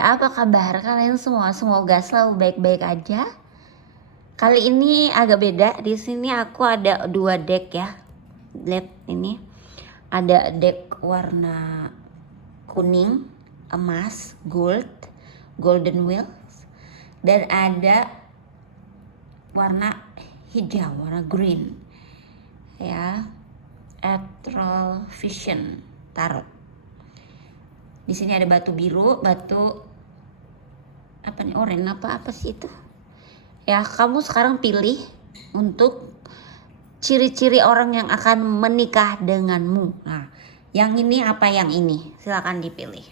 apa kabar kalian semua? Semoga selalu baik-baik aja. Kali ini agak beda. Di sini aku ada 2 deck ya. Lihat ini. Ada deck warna kuning, emas, gold, golden wheels, dan ada warna hijau, warna green. Ya. Ethereal Vision Tarot. Di sini ada batu biru, batu apa nih, oranye apa sih itu? Ya, kamu sekarang pilih untuk ciri-ciri orang yang akan menikah denganmu. Nah, yang ini apa yang ini? Silakan dipilih.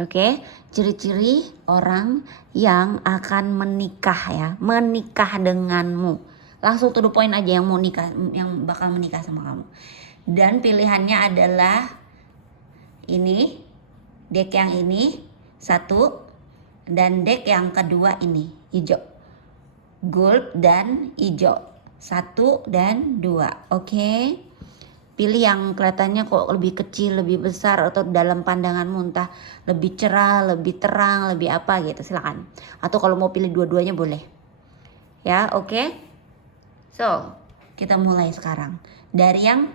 Oke, ciri-ciri orang yang akan menikah ya, menikah denganmu. Langsung to the point aja, yang mau nikah, yang bakal menikah sama kamu. Dan pilihannya adalah ini, deck yang ini satu, dan deck yang kedua ini hijau, gold dan hijau, 1 dan 2. Oke, pilih yang kelihatannya kok lebih kecil, lebih besar, atau dalam pandanganmu entah lebih cerah, lebih terang, lebih apa gitu, silakan. Atau kalau mau pilih dua-duanya boleh ya. Oke, so kita mulai sekarang dari yang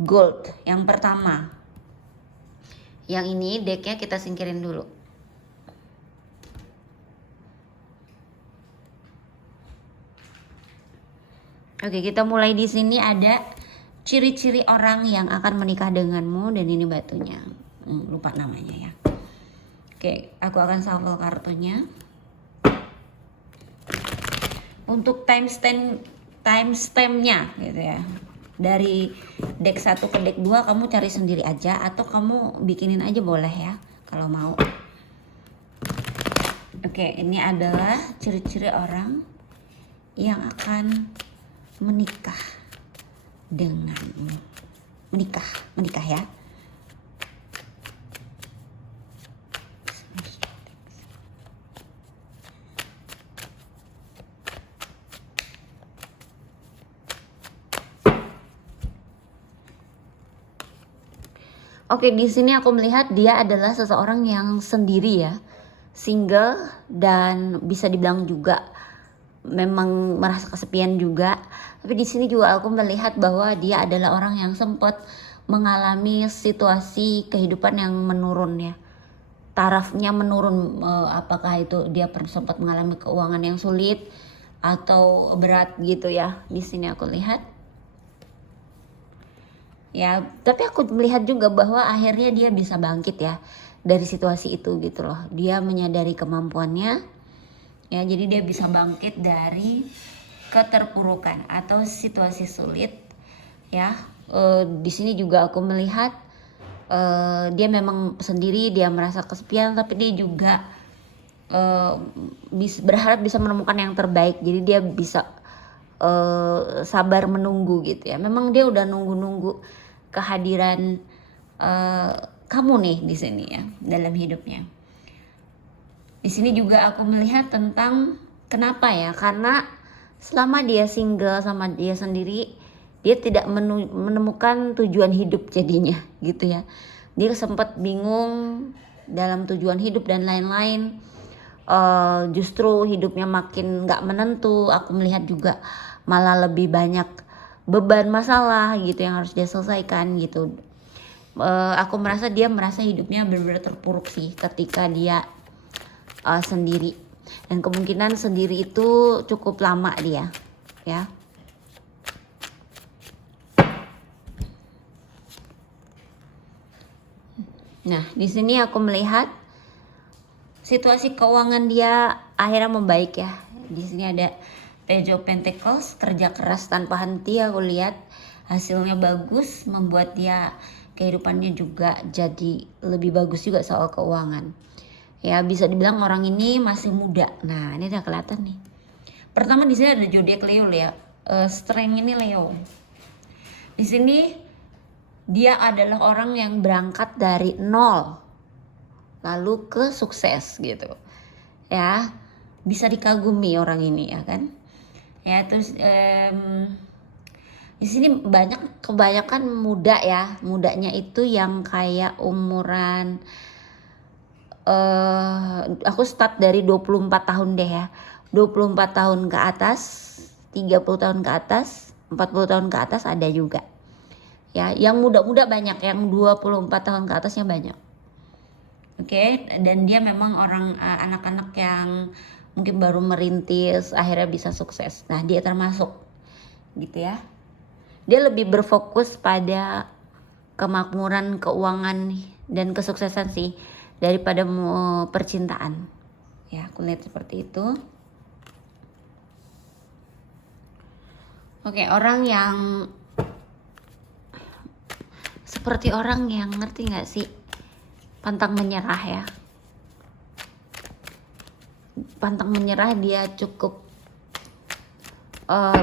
gold yang pertama. Yang ini decknya kita singkirin dulu. Oke, kita mulai di sini. Ada ciri-ciri orang yang akan menikah denganmu, dan ini batunya. Lupa namanya ya. Oke, aku akan shuffle kartunya. Untuk timestampnya gitu ya. Dari deck 1 ke deck 2 kamu cari sendiri aja, atau kamu bikinin aja boleh ya kalau mau. Oke, ini adalah ciri-ciri orang yang akan menikah denganmu. Menikah ya. Oke, di sini aku melihat dia adalah seseorang yang sendiri ya, single, dan bisa dibilang juga memang merasa kesepian juga. Tapi di sini juga aku melihat bahwa dia adalah orang yang sempat mengalami situasi kehidupan yang menurun ya, tarafnya menurun. Apakah itu dia sempat mengalami keuangan yang sulit atau berat gitu ya. Di sini aku lihat. Ya, tapi aku melihat juga bahwa akhirnya dia bisa bangkit ya dari situasi itu gitu loh. Dia menyadari kemampuannya ya, jadi dia bisa bangkit dari keterpurukan atau situasi sulit ya. Di sini juga aku melihat dia memang sendiri, dia merasa kesepian, tapi dia juga berharap bisa menemukan yang terbaik. Jadi dia bisa sabar menunggu gitu ya. Memang dia udah nunggu kehadiran kamu nih di sini ya dalam hidupnya. Di sini juga aku melihat tentang kenapa ya, karena selama dia single sama dia sendiri, dia tidak menemukan tujuan hidup jadinya gitu ya. Dia sempat bingung dalam tujuan hidup dan lain-lain. Justru hidupnya makin gak menentu. Aku melihat juga malah lebih banyak beban masalah gitu yang harus dia selesaikan gitu. Aku merasa dia merasa hidupnya benar-benar terpuruk sih ketika dia sendiri, dan kemungkinan sendiri itu cukup lama dia ya. Nah, di sini aku melihat situasi keuangan dia akhirnya membaik ya. Di sini ada Page of Pentacles, kerja keras tanpa henti. Aku lihat hasilnya bagus, membuat dia kehidupannya juga jadi lebih bagus juga soal keuangan. Ya, bisa dibilang orang ini masih muda. Nah, ini udah kelihatan nih. Pertama di sini ada zodiak Leo ya. Strength ini Leo. Di sini dia adalah orang yang berangkat dari nol lalu ke sukses gitu. Ya, bisa dikagumi orang ini ya kan. Ya, terus Di sini kebanyakan muda ya, mudanya itu yang kayak umuran aku start dari 24 tahun deh ya. 24 tahun ke atas, 30 tahun ke atas, 40 tahun ke atas ada juga. Ya, yang muda-muda banyak, yang 24 tahun ke atasnya banyak. Oke, dan dia memang orang anak-anak yang mungkin baru merintis akhirnya bisa sukses. Nah, dia termasuk gitu ya. Dia lebih berfokus pada kemakmuran keuangan dan kesuksesan sih daripada percintaan. Ya, aku lihat seperti itu. Oke, orang yang seperti orang yang ngerti nggak sih, pantang menyerah ya. Pantang menyerah, dia cukup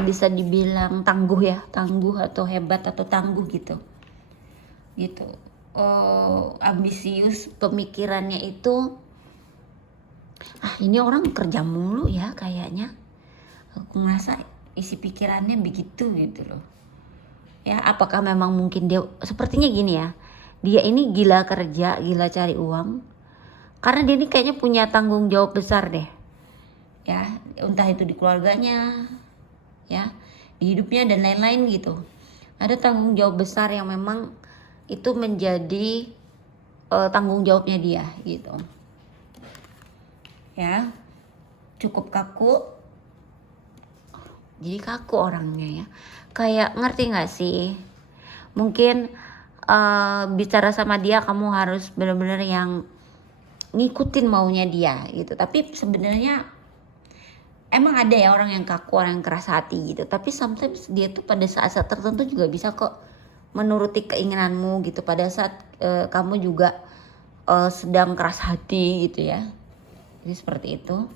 bisa dibilang tangguh ya, tangguh atau hebat atau tangguh gitu. Ambisius, pemikirannya itu ini orang kerja mulu ya kayaknya. Aku ngerasa isi pikirannya begitu gitu loh. Ya, apakah memang mungkin dia sepertinya gini ya. Dia ini gila kerja, gila cari uang. Karena dia ini kayaknya punya tanggung jawab besar deh. Ya, entah itu di keluarganya, ya, di hidupnya dan lain-lain gitu. Ada tanggung jawab besar yang memang itu menjadi tanggung jawabnya dia gitu. Ya, cukup kaku. Jadi kaku orangnya ya. Kayak ngerti nggak sih? Mungkin bicara sama dia kamu harus benar-benar yang ngikutin maunya dia gitu. Tapi sebenarnya emang ada ya orang yang kaku, orang yang keras hati gitu. Tapi sometimes dia tuh pada saat-saat tertentu juga bisa kok menuruti keinginanmu gitu. Pada saat kamu juga sedang keras hati gitu ya. Jadi seperti itu.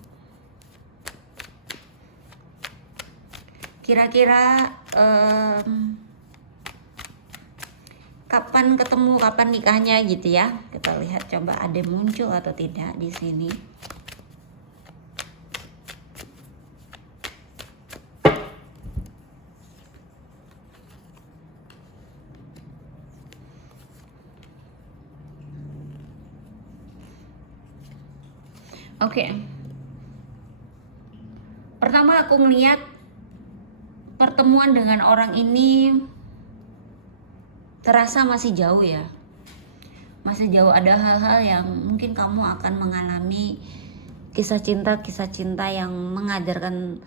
Kira-kira kapan ketemu, kapan nikahnya gitu ya. Kita lihat coba ada muncul atau tidak di sini. Oke. Pertama aku ngeliat pertemuan dengan orang ini terasa masih jauh ya. Masih jauh, ada hal-hal yang mungkin kamu akan mengalami kisah cinta yang mengajarkan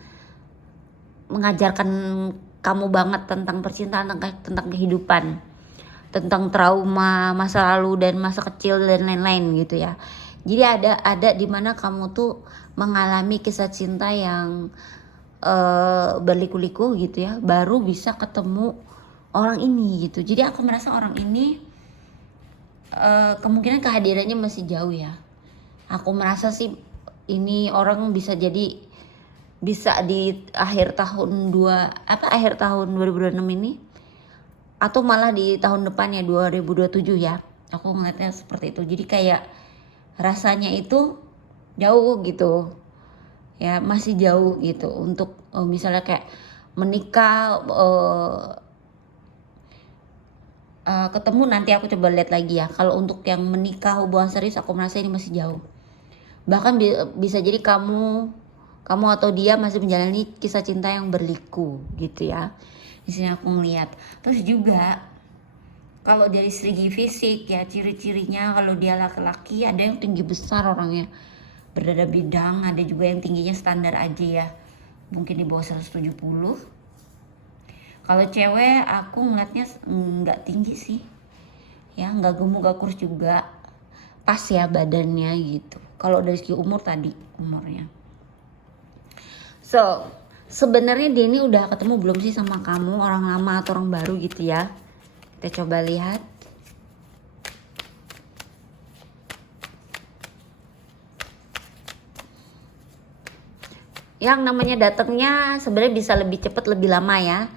kamu banget tentang percintaan, tentang kehidupan, tentang trauma masa lalu dan masa kecil dan lain-lain gitu ya. Jadi ada di mana kamu tuh mengalami kisah cinta yang berliku-liku gitu ya, baru bisa ketemu orang ini gitu. Jadi aku merasa orang ini kemungkinan kehadirannya masih jauh ya. Aku merasa sih ini orang bisa jadi bisa di akhir tahun 2026 ini, atau malah di tahun depannya 2027 ya. Aku ngeliatnya seperti itu. Jadi kayak rasanya itu jauh gitu ya, masih jauh gitu untuk misalnya kayak menikah, ketemu nanti aku coba lihat lagi ya. Kalau untuk yang menikah hubungan serius aku merasa ini masih jauh. Bahkan bisa jadi kamu atau dia masih menjalani kisah cinta yang berliku gitu ya. Di sini aku ngeliat. Terus juga kalau dari segi fisik ya, ciri-cirinya kalau dia laki-laki ada yang tinggi besar orangnya, berdada bidang, ada juga yang tingginya standar aja ya, mungkin di bawah 170. Kalau cewek aku ngeliatnya nggak tinggi sih ya, nggak gemuk nggak kurus juga, pas ya badannya gitu. Kalau dari segi umur tadi, umurnya. So sebenarnya dia ini udah ketemu belum sih sama kamu, orang lama atau orang baru gitu ya. Kita coba lihat. Yang namanya datangnya sebenarnya bisa lebih cepat lebih lama ya,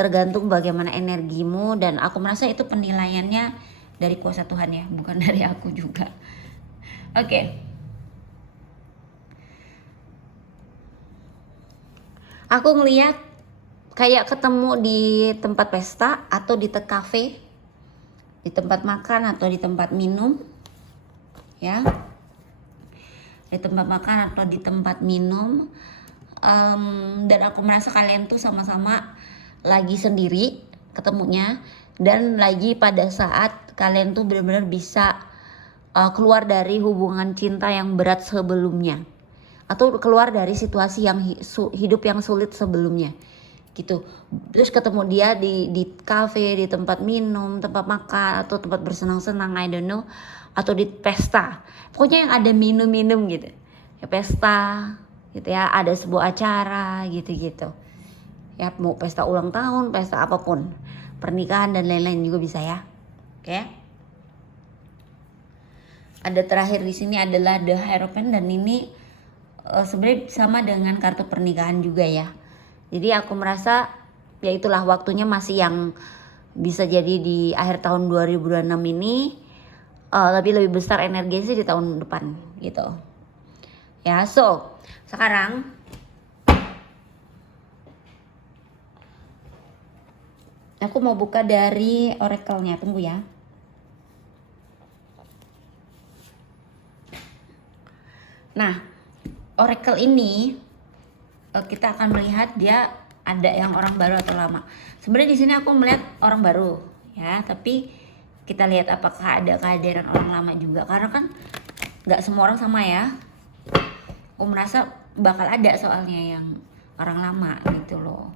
tergantung bagaimana energimu, dan aku merasa itu penilaiannya dari kuasa Tuhan ya, bukan dari aku juga. Oke. Aku ngelihat kayak ketemu di tempat pesta atau di cafe, di tempat makan atau di tempat minum, ya, di tempat makan atau di tempat minum. Dan aku merasa kalian tuh sama-sama lagi sendiri ketemunya, dan lagi pada saat kalian tuh benar-benar bisa keluar dari hubungan cinta yang berat sebelumnya, atau keluar dari situasi yang hidup yang sulit sebelumnya gitu. Terus ketemu dia di cafe, di tempat minum, tempat makan, atau tempat bersenang-senang, I don't know, atau di pesta, pokoknya yang ada minum-minum gitu ya, pesta gitu ya, ada sebuah acara gitu-gitu ya, mau pesta ulang tahun, pesta apapun, pernikahan dan lain-lain juga bisa ya. Oke. Ada terakhir di sini adalah The Hierophant, dan ini sebenarnya sama dengan kartu pernikahan juga ya. Jadi aku merasa ya itulah waktunya masih yang bisa jadi di akhir tahun 2026 ini, tapi lebih besar energinya sih di tahun depan gitu. Ya, so sekarang aku mau buka dari oracle-nya, tunggu ya. Nah, oracle ini kita akan melihat dia ada yang orang baru atau lama. Sebenarnya di sini aku melihat orang baru ya, tapi kita lihat apakah ada kehadiran orang lama juga, karena kan nggak semua orang sama ya. Aku merasa bakal ada soalnya yang orang lama gitu loh.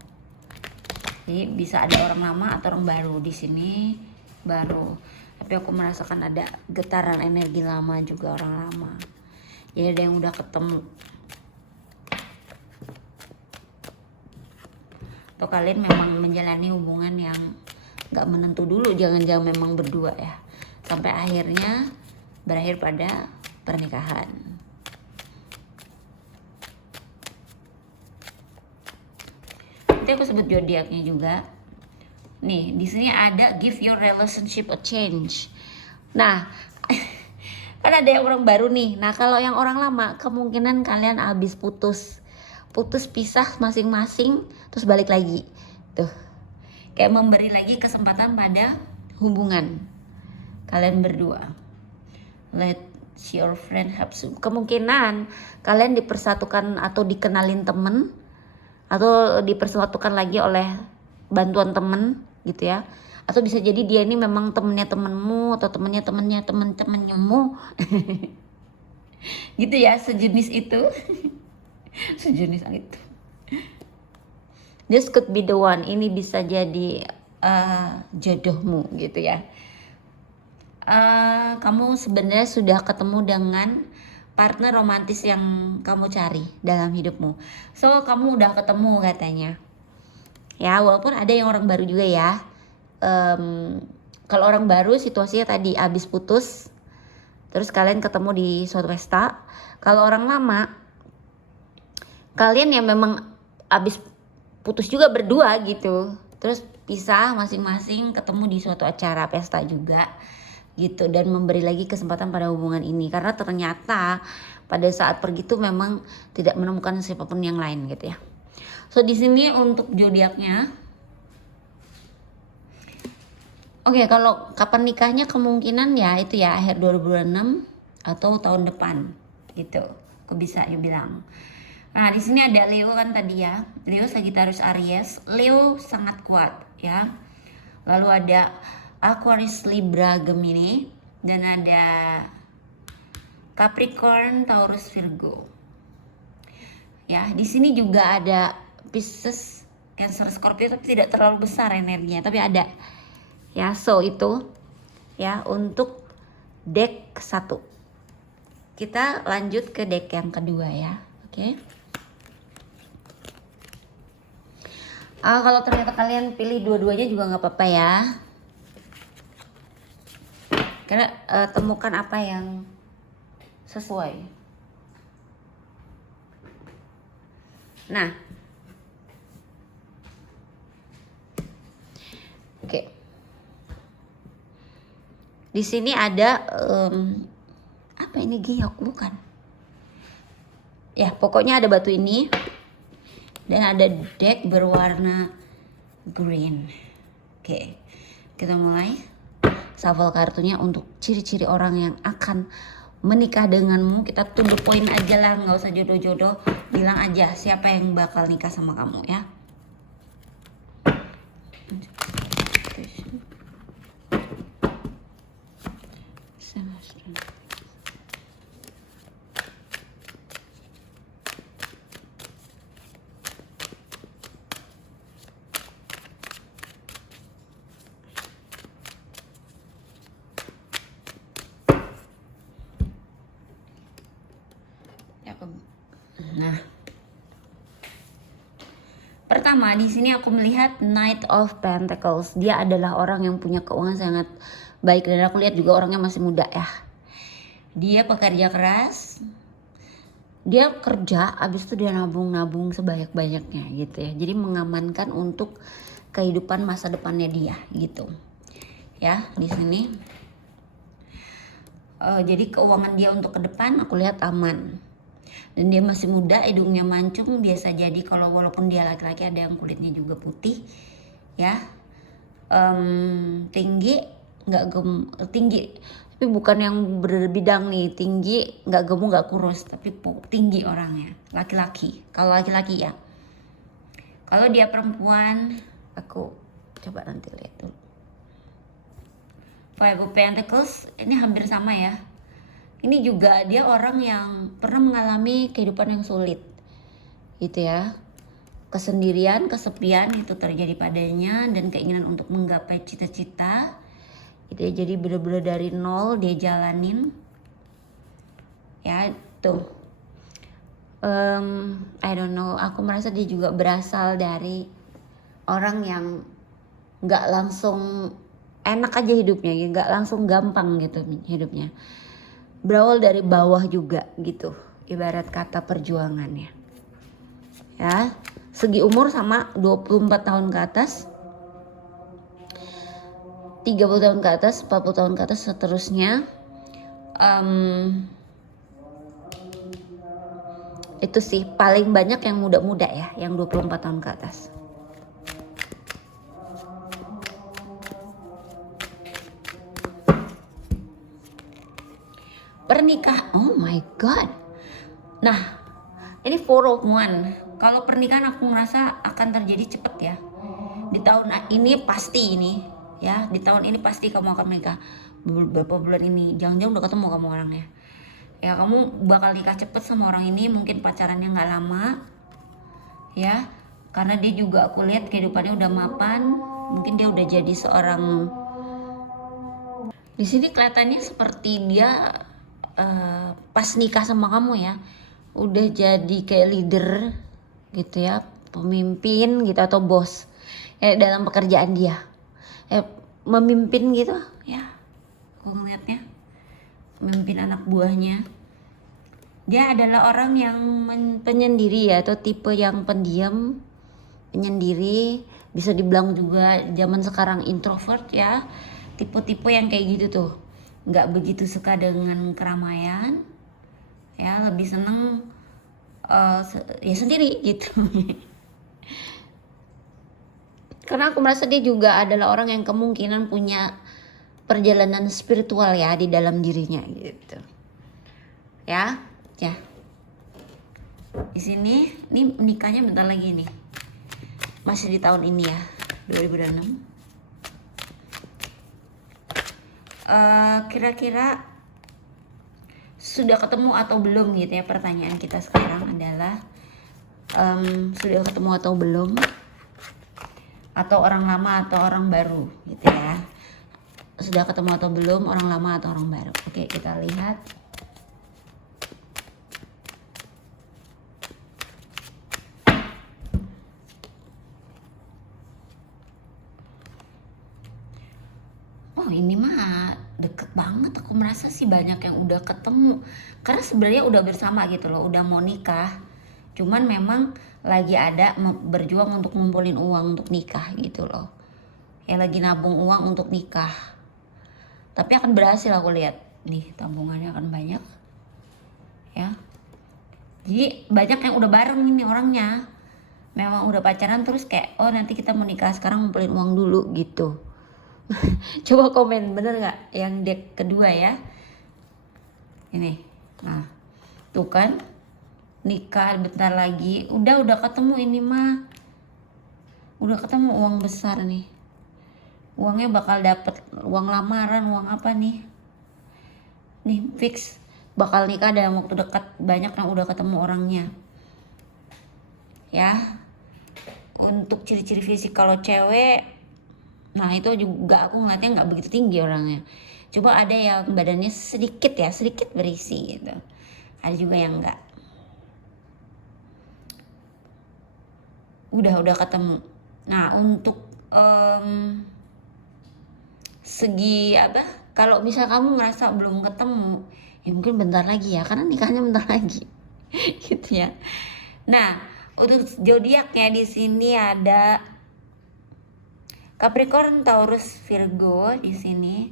Jadi bisa ada orang lama atau orang baru di sini, baru. Tapi aku merasakan ada getaran energi lama juga, orang lama. Jadi ada yang udah ketemu. Atau kalian memang menjalani hubungan yang gak menentu dulu, jangan-jangan memang berdua ya, sampai akhirnya berakhir pada pernikahan. Nanti aku sebut zodiaknya juga. Nih, di sini ada give your relationship a change. Nah, kan ada yang orang baru nih. Nah, kalau yang orang lama, kemungkinan kalian habis putus pisah masing-masing, terus balik lagi tuh, kayak memberi lagi kesempatan pada hubungan kalian berdua. Let your friend help you. Kemungkinan kalian dipersatukan atau dikenalin temen, atau dipersatukan lagi oleh bantuan temen gitu ya, atau bisa jadi dia ini memang temennya temenmu, atau temennya temen-temenmu gitu ya, sejenis itu. Sejenis itu. This could be the one. Ini bisa jadi jodohmu gitu ya. Kamu sebenarnya sudah ketemu dengan partner romantis yang kamu cari dalam hidupmu. So kamu udah ketemu katanya. Ya, walaupun ada yang orang baru juga ya. Kalau orang baru situasinya tadi abis putus, terus kalian ketemu di suatu pesta. Kalau orang lama, kalian yang memang abis putus juga berdua gitu, terus pisah masing-masing, ketemu di suatu acara pesta juga gitu, dan memberi lagi kesempatan pada hubungan ini, karena ternyata pada saat pergi tuh memang tidak menemukan siapapun yang lain gitu ya. So di sini untuk zodiaknya, oke, kalau kapan nikahnya kemungkinan ya itu ya akhir 2026 atau tahun depan gitu, aku bisa ya bilang. Nah, di sini ada Leo kan tadi ya. Leo, Sagittarius, Aries. Leo sangat kuat ya. Lalu ada Aquarius, Libra, Gemini, dan ada Capricorn, Taurus, Virgo. Ya, di sini juga ada Pisces, Cancer, Scorpio, tapi tidak terlalu besar energinya, tapi ada. Ya, so itu ya untuk deck 1. Kita lanjut ke deck yang kedua ya. Oke. Kalau ternyata kalian pilih dua-duanya juga nggak apa-apa ya, karena temukan apa yang sesuai. Nah, oke. Di sini ada apa ini, giok bukan? Ya, pokoknya ada batu ini. Dan ada deck berwarna green. Oke, kita mulai shuffle kartunya untuk ciri-ciri orang yang akan menikah denganmu. Kita to the point aja lah, nggak usah jodoh-jodoh, bilang aja siapa yang bakal nikah sama kamu ya. Nah, pertama di sini aku melihat Knight of Pentacles. Dia adalah orang yang punya keuangan sangat baik, dan aku lihat juga orangnya masih muda ya. Dia pekerja keras, dia kerja, abis itu dia nabung sebanyak-banyaknya gitu ya. Jadi mengamankan untuk kehidupan masa depannya dia gitu ya di sini. Jadi keuangan dia untuk ke depan aku lihat aman. Dan dia masih muda, hidungnya mancung, biasa jadi kalau walaupun dia laki-laki ada yang kulitnya juga putih ya. Tinggi, tinggi tapi bukan yang berbidang nih, tinggi nggak gemuk nggak kurus, tapi tinggi orangnya, laki-laki. Kalau laki-laki ya. Kalau dia perempuan, aku coba nanti lihat dulu. Five of Pentacles ini hampir sama ya. Ini juga dia orang yang pernah mengalami kehidupan yang sulit gitu ya. Kesendirian, kesepian itu terjadi padanya, dan keinginan untuk menggapai cita-cita gitu ya. Jadi bener-bener dari nol dia jalanin ya tuh. I don't know, aku merasa dia juga berasal dari orang yang gak langsung enak aja hidupnya, gak langsung gampang gitu hidupnya. Berawal dari bawah juga gitu, ibarat kata perjuangannya ya. Segi umur sama, 24 tahun ke atas, 30 tahun ke atas, 40 tahun ke atas, seterusnya. Itu sih paling banyak yang muda-muda ya, yang 24 tahun ke atas. Pernikahan, oh my god. Nah, ini Four of Wands. Kalau pernikahan aku merasa akan terjadi cepet ya. Di tahun ini pasti ini ya, di tahun ini pasti kamu akan menikah. Beberapa bulan ini, jangan-jangan udah ketemu kamu orangnya. Ya, kamu bakal nikah cepet sama orang ini, mungkin pacarannya nggak lama ya. Karena dia juga aku lihat kehidupannya udah mapan, mungkin dia udah jadi seorang. Di sini kelihatannya seperti dia pas nikah sama kamu ya, udah jadi kayak leader gitu ya, pemimpin gitu atau bos dalam pekerjaan dia, memimpin gitu ya. Aku ngeliatnya memimpin anak buahnya. Dia adalah orang yang penyendiri ya, atau tipe yang pendiam, penyendiri, bisa dibilang juga zaman sekarang introvert ya. Tipe-tipe yang kayak gitu tuh, nggak begitu suka dengan keramaian ya, lebih seneng ya sendiri gitu. Karena aku merasa dia juga adalah orang yang kemungkinan punya perjalanan spiritual ya di dalam dirinya gitu ya. Di sini nih nikahnya bentar lagi nih, masih di tahun ini ya, 2026. Kira-kira sudah ketemu atau belum gitu ya. Pertanyaan kita sekarang adalah sudah ketemu atau belum, atau orang lama atau orang baru gitu ya. Sudah ketemu atau belum, orang lama atau orang baru. Oke, kita lihat. Oh, ini mah deket banget. Aku merasa sih banyak yang udah ketemu, karena sebenarnya udah bersama gitu loh, udah mau nikah, cuman memang lagi ada berjuang untuk ngumpulin uang untuk nikah gitu loh ya, lagi nabung uang untuk nikah. Tapi akan berhasil, aku lihat nih tabungannya akan banyak ya. Jadi banyak yang udah bareng ini orangnya memang udah pacaran terus kayak oh nanti kita mau nikah sekarang ngumpulin uang dulu gitu. Coba komen bener nggak yang deck kedua ya. Ini, nah tuh kan nikah bentar lagi, udah ketemu ini mah, udah ketemu uang besar nih, uangnya bakal dapet uang lamaran, uang apa nih fix bakal nikah dalam waktu dekat, banyak yang udah ketemu orangnya ya. Untuk ciri-ciri fisik kalau cewek, nah itu juga aku ngeliatnya nggak begitu tinggi orangnya. Coba ada yang badannya sedikit berisi gitu, ada juga yang enggak. Udah ketemu. Nah untuk segi apa, kalau misal kamu ngerasa belum ketemu ya mungkin bentar lagi ya, karena nikahnya bentar lagi gitu ya. Nah untuk zodiaknya di sini ada Capricorn, Taurus, Virgo di sini,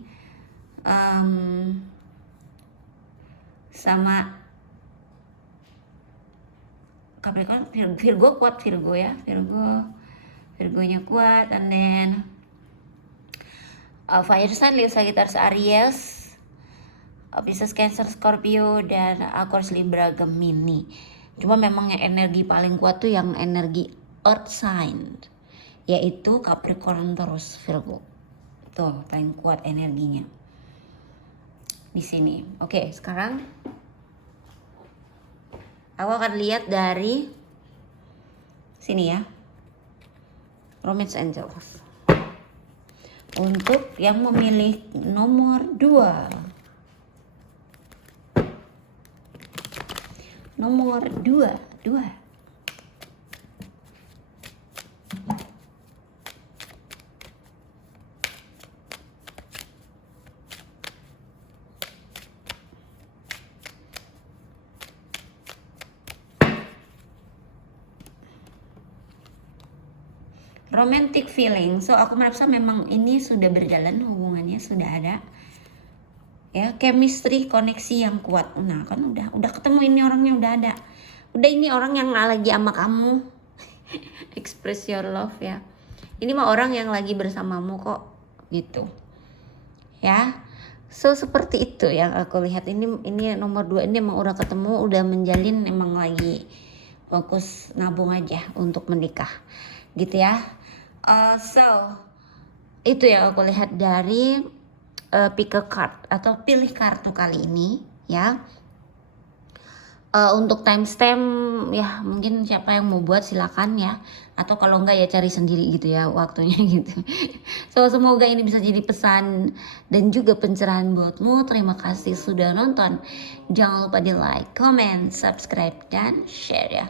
sama Capricorn, Virgo kuat, Virgo ya, Virgonya kuat, and then fire sign Leo, Sagittarius, Aries, Pisces, Cancer, Scorpio, dan Aquarius, Libra, Gemini. Cuma memang yang energi paling kuat tuh yang energi earth sign, yaitu Capricorn terus Virgo. Tuh paling kuat energinya di sini. Oke, sekarang aku akan lihat dari sini ya, Romance Angels. Untuk yang memilih nomor 2. Nomor 2. Romantic feeling. So aku merasa memang ini sudah berjalan, hubungannya sudah ada ya, chemistry, koneksi yang kuat. Nah kan udah ketemu, ini orangnya udah ada, udah ini orang yang lagi sama kamu. Express your love ya, ini mah orang yang lagi bersamamu kok gitu ya. So seperti itu yang aku lihat. Ini nomor 2 ini emang udah ketemu, udah menjalin, emang lagi fokus nabung aja untuk menikah gitu ya. So itu yang aku lihat dari pick a card atau pilih kartu kali ini ya. Untuk timestamp ya mungkin siapa yang mau buat silakan ya, atau kalau enggak ya cari sendiri gitu ya waktunya gitu. So semoga ini bisa jadi pesan dan juga pencerahan buatmu. Terima kasih sudah nonton, jangan lupa di like, comment, subscribe, dan share ya.